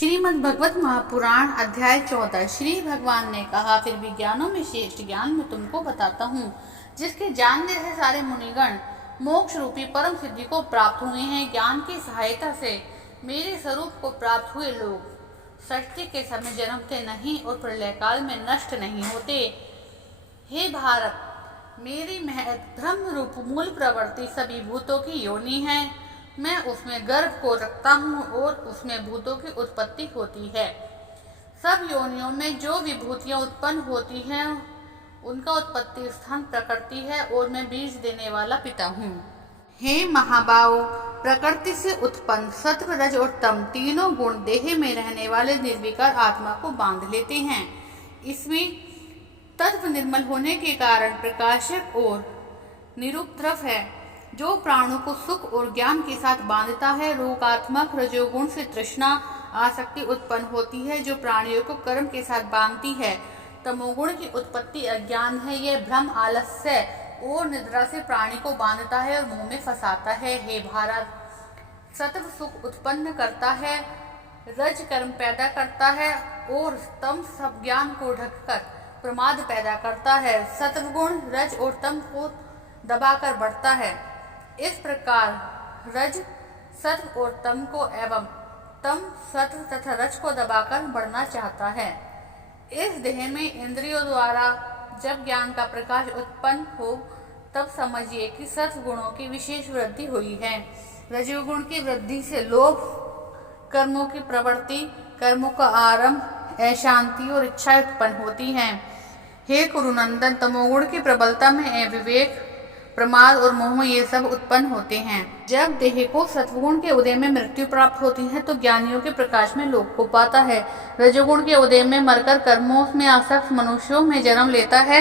श्रीमद् भगवत महापुराण अध्याय 14। श्री भगवान ने कहा, फिर विज्ञानों में श्रेष्ठ ज्ञान मैं तुमको बताता हूँ, जिसके जानने से सारे मुनिगण मोक्ष रूपी परम सिद्धि को प्राप्त हुए हैं। ज्ञान की सहायता से मेरे स्वरूप को प्राप्त हुए लोग सृष्टि के समय जन्मते नहीं और प्रलय काल में नष्ट नहीं होते। हे भारत, मेरी महत ब्रह्म रूप मूल प्रवृत्ति सभी भूतों की योनि है। मैं उसमें गर्भ को रखता हूँ और उसमें भूतों की उत्पत्ति होती है। सब योनियों में जो विभूतियाँ उत्पन्न होती हैं उनका उत्पत्ति स्थान प्रकृति है और मैं बीज देने वाला पिता हूँ। हे महाबाहो, प्रकृति से उत्पन्न सत्व रज और तम तीनों गुण देह में रहने वाले निर्विकार आत्मा को बांध लेते हैं। इसमें तत्व निर्मल होने के कारण प्रकाशक और निरुपद्रव है, जो प्राणों को सुख और ज्ञान के साथ बांधता है। रोगात्मक रजोगुण से तृष्णा आसक्ति उत्पन्न होती है, जो प्राणियों को कर्म के साथ बांधती है। तमोगुण की उत्पत्ति अज्ञान है, यह भ्रम आलस्य और निद्रा से प्राणी को बांधता है और मुंह में फंसाता है। हे भारत, सत्व सुख उत्पन्न करता है, रज कर्म पैदा करता है और तम सब ज्ञान को ढककर प्रमाद पैदा करता है। सत्वगुण रज और तम को दबाकर बढ़ता है। इस प्रकार रज सत्व और तम को एवं तम सत्व तथा रज को दबाकर बढ़ना चाहता है। इस देह में इंद्रियों द्वारा जब ज्ञान का प्रकाश उत्पन्न हो तब समझिए कि सत्व गुणों की विशेष वृद्धि हुई है। रजोगुण की वृद्धि से लोभ, कर्मों की प्रवृत्ति, कर्मों का आरंभ, अशांति और इच्छा उत्पन्न होती हैं। हे कुरुनंदन, तमोगुण की प्रबलता में अविवेक, प्रमाद और मोह ये सब उत्पन्न होते हैं। जब देह को सत्वगुण के उदय में मृत्यु प्राप्त होती है तो ज्ञानियों के प्रकाश में लोक को पाता है। रजोगुण के उदय में मरकर कर्मों में आसक्त मनुष्यों में जन्म लेता है।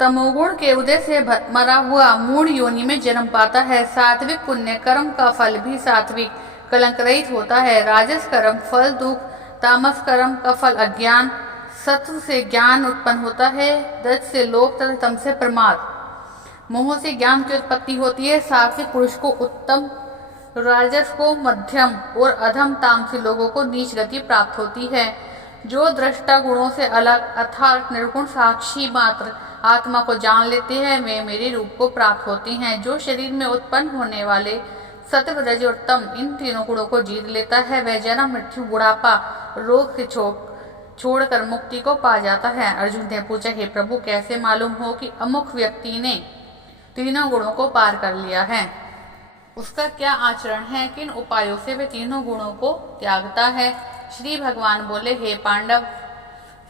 तमोगुण के उदय से मरा हुआ मूढ़ योनि में जन्म पाता है। सात्विक पुण्य कर्म का फल भी सात्विक कलंक रहित होता है। राजस कर्म फल दुख, तामस कर्म का फल अज्ञान। सत्व से ज्ञान उत्पन्न होता है, रज से लोभ तथा तम से प्रमाद। मोह से ज्ञान की उत्पत्ति होती है। सात्विक पुरुष को उत्तम, राजस को मध्यम और अधम तामसी लोगों को नीच गति प्राप्त होती है। जो दृष्टा गुणों से अलग अर्थात निर्गुण साक्षी मात्र आत्मा को जान लेते हैं, वे मेरे रूप को प्राप्त होते हैं। जो शरीर में उत्पन्न होने वाले सत्व रज और तम इन तीनों गुणों को जीत लेता है, वह जन्म मृत्यु बुढ़ापा रोग से छोड़कर मुक्ति को पा जाता है। अर्जुन ने पूछा, हे प्रभु, कैसे मालूम हो कि अमुक व्यक्ति ने तीनों गुणों को पार कर लिया है? उसका क्या आचरण है? किन उपायों से वे तीनों गुणों को त्यागता है? श्री भगवान बोले, हे पांडव,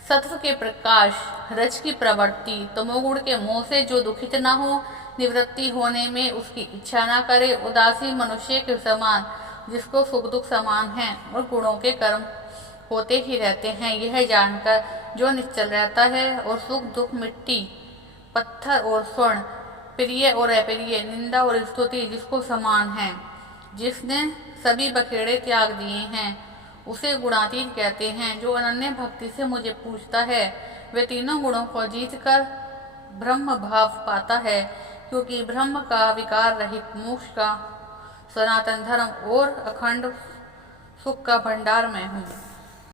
सत्व के प्रकाश, रज की प्रवृत्ति, तमोगुण के मोह से जो दुखित न हो, निवृत्ति होने में उसकी इच्छा न करे, उदासी मनुष्य के समान जिसको सुख दुख समान है और गुणों के कर्म होते ही रहते हैं, यह जानकर जो निश्चल रहता है और सुख दुख, मिट्टी पत्थर और स्वर्ण, प्रिय और अप्रिय, निंदा और स्तुति जिसको समान है, जिसने सभी बखेड़े त्याग दिए हैं, उसे गुणातीत कहते हैं। जो अनन्य भक्ति से मुझे पूछता है, वे तीनों गुणों को जीतकर ब्रह्म भाव पाता है, क्योंकि ब्रह्म का विकार रहित मोक्ष का सनातन धर्म और अखंड सुख का भंडार मैं हूँ।